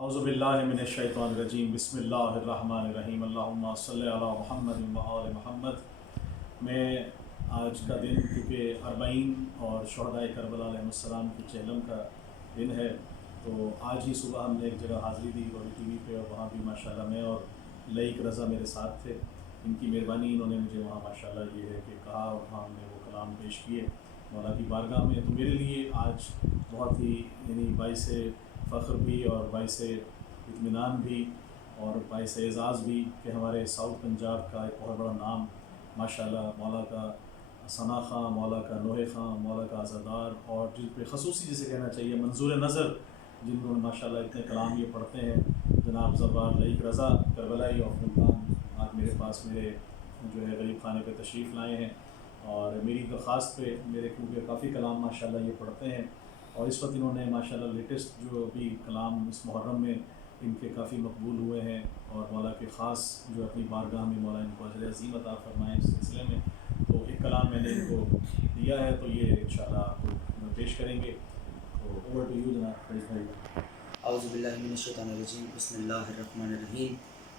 अऊज़ुबिल्लाहि मिनश्शैतानिर्रजीम बिस्मिल्लाहिर्रहमानिर्रहीम अल्लाहुम्मा सल्लि अला मुहम्मद व आले मुहम्मद। मैं आज का दिन क्योंकि अरबईन और शुहदाए करबला अलैहिस्सलाम की चहलम का दिन है, तो आज ही सुबह हमने एक जगह हाज़िरी दी रोही टीवी पे, और वहाँ भी माशाल्लाह मैं और लईक रज़ा मेरे साथ थे। इनकी मेहरबानी, इन्होंने मुझे वहाँ माशाल्लाह ये है कि कहा और वहाँ हमने वो कलाम पेश किए मौला की बारगाह में। तो मेरे लिए आज बहुत ही बाइस फ़ख्र भी और बाइस इत्मीनान भी और बाइस एज़ाज़ भी कि हमारे साउथ पंजाब का एक बहुत बड़ा नाम माशाल्लाह मौला का सना खां, मौला का नोहे खां, मौला का आज़ादार, और जिन पे खसूसी जिसे कहना चाहिए मंजूर नज़र, जिन्होंने माशाल्लाह इतने कलाम ये पढ़ते हैं, जनाब ज़ब्बार लईक रज़ा करबलाई ऑफ मुल्तान आज मेरे पास मेरे जो है गरीब खाने पे तशरीफ़ लाए हैं। और मेरी दरख्वास्त पे मेरे क्योंकि काफ़ी कलाम माशाल्लाह ये पढ़ते हैं, और इस वक्त इन्होंने माशाल्लाह लेटेस्ट जो भी कलाम इस मुहर्रम में इनके काफ़ी मकबूल हुए हैं, और मौला के ख़ास जो अपनी बारगाह में मौला इनको अजर अज़ीम अता फरमाएँ इस सिलसिले में। तो एक कलाम मैंने इनको दिया है, तो ये इंशाअल्लाह आपको पेश करेंगे। तो ओवर टू यू जनाब फरीद भाई। औज़ु बिल्लाहि मिनश शैतानिर रजीम बिस्मिल्लाहिर रहमानिर रहीम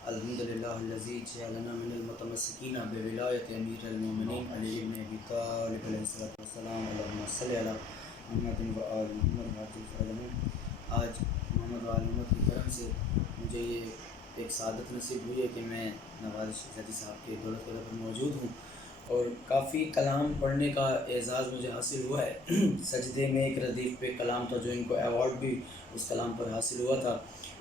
अल्हम्दुलिल्लाहिल्लज़ी जअलना मिनल मुतमस्सिकीना बिविलायति अमीरिल मोमिनीन अली इब्न अबी तालिब अलैहिस्सलातु वस्सलाम अल्लाहुम्मा सल्लि अला मुहम्मदिन व आलि मुहम्मद। आज मोहम्मद व आलि मोहम्मद के करम से मुझे ये एक सादत नसीब हुई है कि मैं नवाज़ शहज़ादी साहब के दौलत कदर पर मौजूद हूँ, और काफ़ी कलाम पढ़ने का एज़ाज़ मुझे हासिल हुआ है। सजदे में एक रदीफ़ पे कलाम था जो इनको अवार्ड भी उस कलाम पर हासिल हुआ था,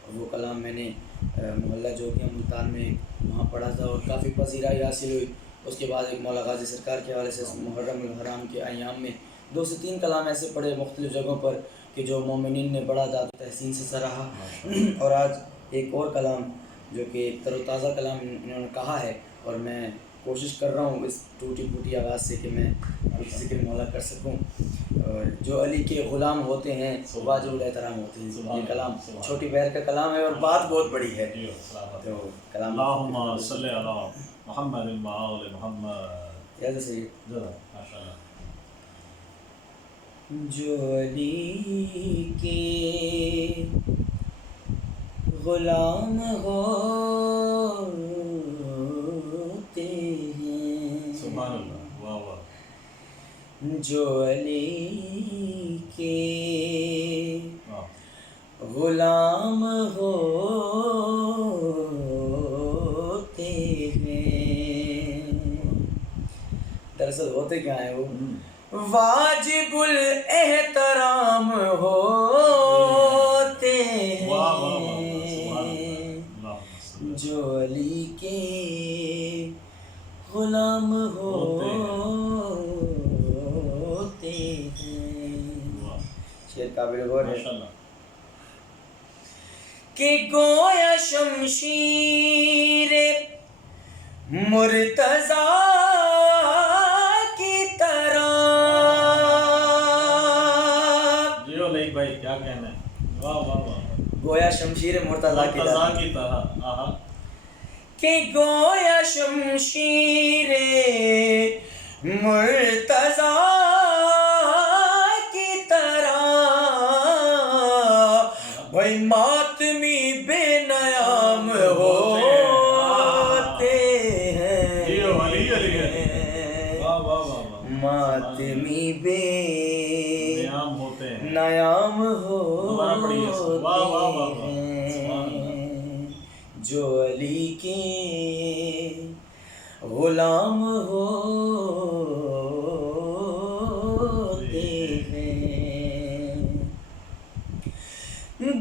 और वो कलाम मैंने मोहल्ला जोगिया मुल्तान में वहाँ पढ़ा था और काफ़ी पज़ीराई हासिल हुई। उसके बाद एक मौला गाज़ी सरकार के हवाले से मुहर्रम उल हराम के अय्याम में 2 से 3 कलाम ऐसे पढ़े मुख्तलिफ़ जगहों पर कि जो मोमिनीन ने बड़ा दाद तहसीन से सराहा। और आज एक और कलाम जो कि तरोताज़ा कलाम इन्होंने कहा है, और मैं कोशिश कर रहा हूँ इस टूटी फूटी आवाज़ से कि मैं कुछ ज़िक्र मौला कर सकूँ। और जो अली के ग़ुलाम होते हैं वो वाजिबुल एहतराम होते हैं। ये कलाम छोटी बहर का कलाम है और बात बहुत बड़ी है। तो कलाम अल्लाहुम्मा सल्लि अला मुहम्मद व आले मुहम्मद। जैसे सही माशाल्लाह। जो अली के ग़ुलाम होते हैं, सुभान अल्लाह, वाह वाह। जो अली के ग़ुलाम होते हैं, दरअसल होते क्या है वो वाजिबुल एहतराम होते हैं। जो अली के ग़ुलाम होते हैं। शेर काबिल गौर है कि गोया शमशीर मुर्तज़ा की तरह। भाई क्या कहना है, वाह वाह वाह। गोया शमशीर मुर्तज़ा की तरह कि गोया शमशीर मुर्तज़ा की तरह भाई मातमी बेनयाम होते हैं। मातमी बेनयाम होते हैं। जो अली के ग़ुलाम होते हैं।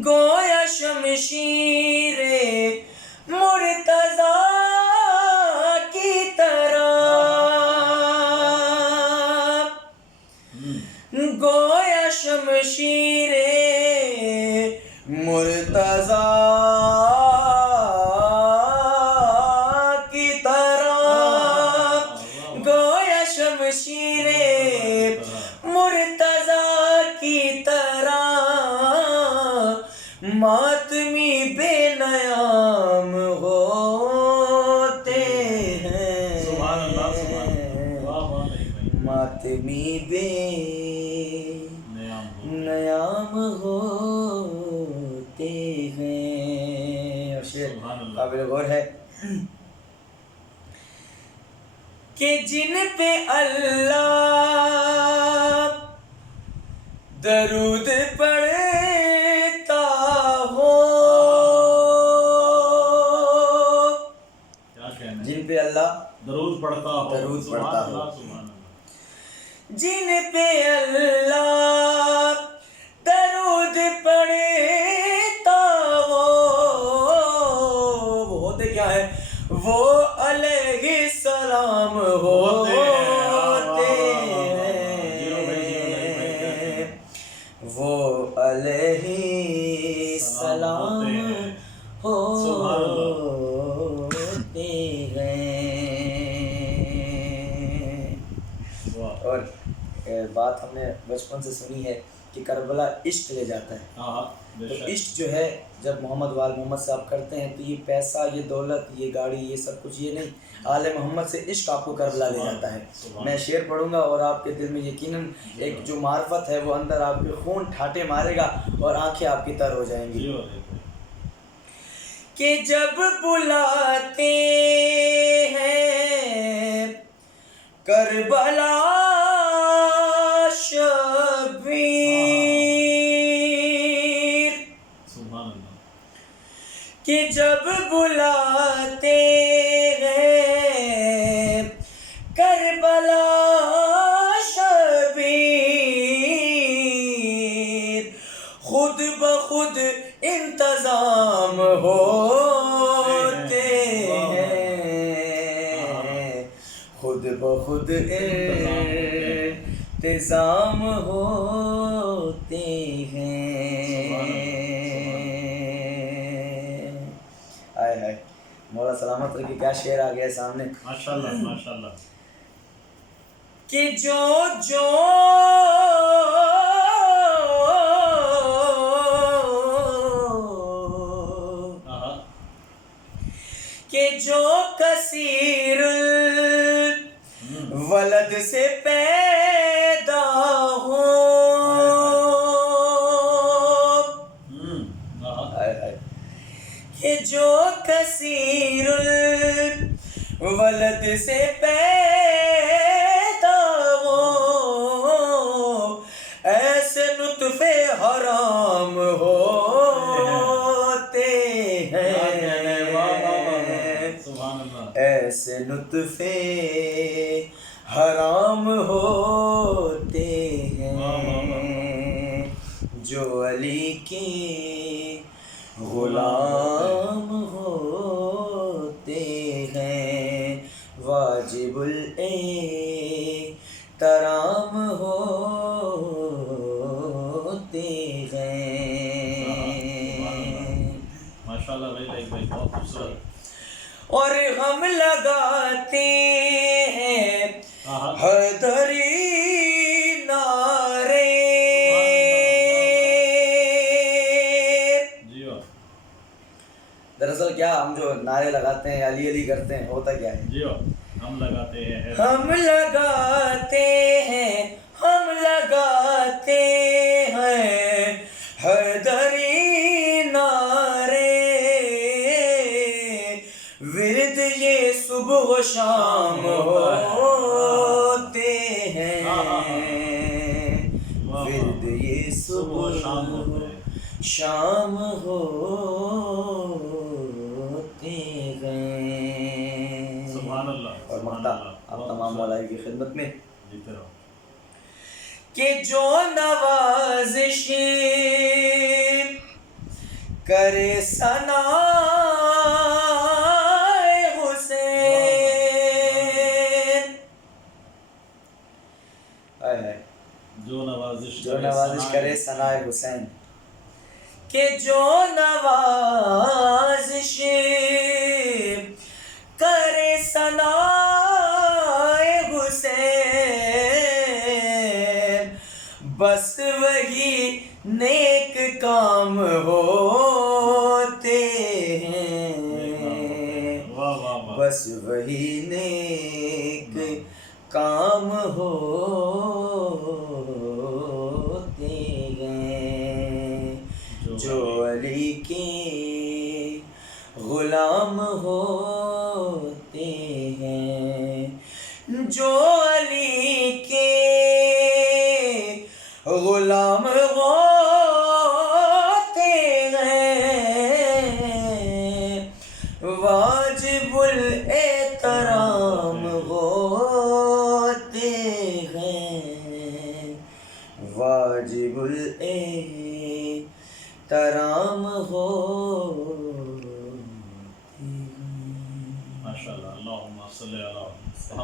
गोया शमशीर मुर्तज़ा की तरह, गोया शमशीर मुर्तज़ा की तरह, गोया शमशीर मुर्तज़ा की तरह मातमी बेनयाम होते हैं। सुभान अल्लाह, सुभान अल्लाह, मातमी बेनयाम होते हैं। قابل غور ہے کہ جن پہ اللہ درود پڑھتا ہو، جن پہ اللہ درود پڑھتا ہو، جن پہ اللہ درود پڑھتا ہو، وہ ہوتے کیا ہے؟ وہ علیہ السلام ہوتے ہیں، وہ علیہ السلام ہوتے ہیں۔ اور بات ہم نے بچپن سے سنی ہے کہ کربلا عشق لے جاتا ہے، تو عشق جو ہے جب محمد وال محمد صاحب کرتے ہیں تو یہ پیسہ، یہ دولت، یہ گاڑی، یہ سب کچھ یہ نہیں، آل محمد سے عشق آپ کو کربلا لے جاتا ہے۔ میں شعر پڑھوں گا اور آپ کے دل میں یقیناً ایک جو معرفت ہے وہ اندر آپ کے خون ٹھاٹے مارے گا اور آنکھیں آپ کی تر ہو جائیں گی کہ جب بلاتے ہیں کربلا شبیر، کہ جب بلاتے ہیں کربلا شبیر، خود بخود انتظام ہوتے ہیں، خود بخود انتظام ہوتے ہیں۔ آئے ہائے، مولا سلامت رکھے، کیا شعر آ گیا سامنے، ماشاءاللہ ماشاءاللہ، کہ جو جو کہ جو کثیر الولد سے پیدا ہو، کہ جو کثیر الولد سے پیدا ہو، ایسے نطفے حرام ہوتے ہیں، ایسے نطفے حرام ہوتے ہیں، جو علی کے غلام ہوتے ہیں، واجب الاحترام ہوتے ہیں۔ ماشاءاللہ بھائی بہت خوبصورت۔ اور ہم لگاتے ہیں حیدری نعرے، دراصل کیا ہم جو نعرے لگاتے ہیں، علی علی کرتے ہیں، ہوتا کیا ہے؟ ہم لگاتے ہیں حیدری نعرے، ورد یہ صبح و شام ہوتے ہیں، ورد یہ صبح و شام ہوتے ہیں۔ سبحان اللہ۔ اور مقطع آپ تمام مولائی کی خدمت میں جیتے رہو۔ کہ جو نوازش کرے ثنائے حسین، جو نوازش کرے ثنائے حسین، کہ جو نوازش کرے ثنائے حسین، بس وہی نیک کام ہوتے ہیں، بس وہی نیک کام ہوتے ہیں، جو علی کے غلام ہوتے ہیں، جو علی کے غلام ہوتے ہیں، واجب الاحترام ہوتے ہیں، واجب الاحترام ہوتے ہیں۔ ماشاء اللہ، اللہم صلی علی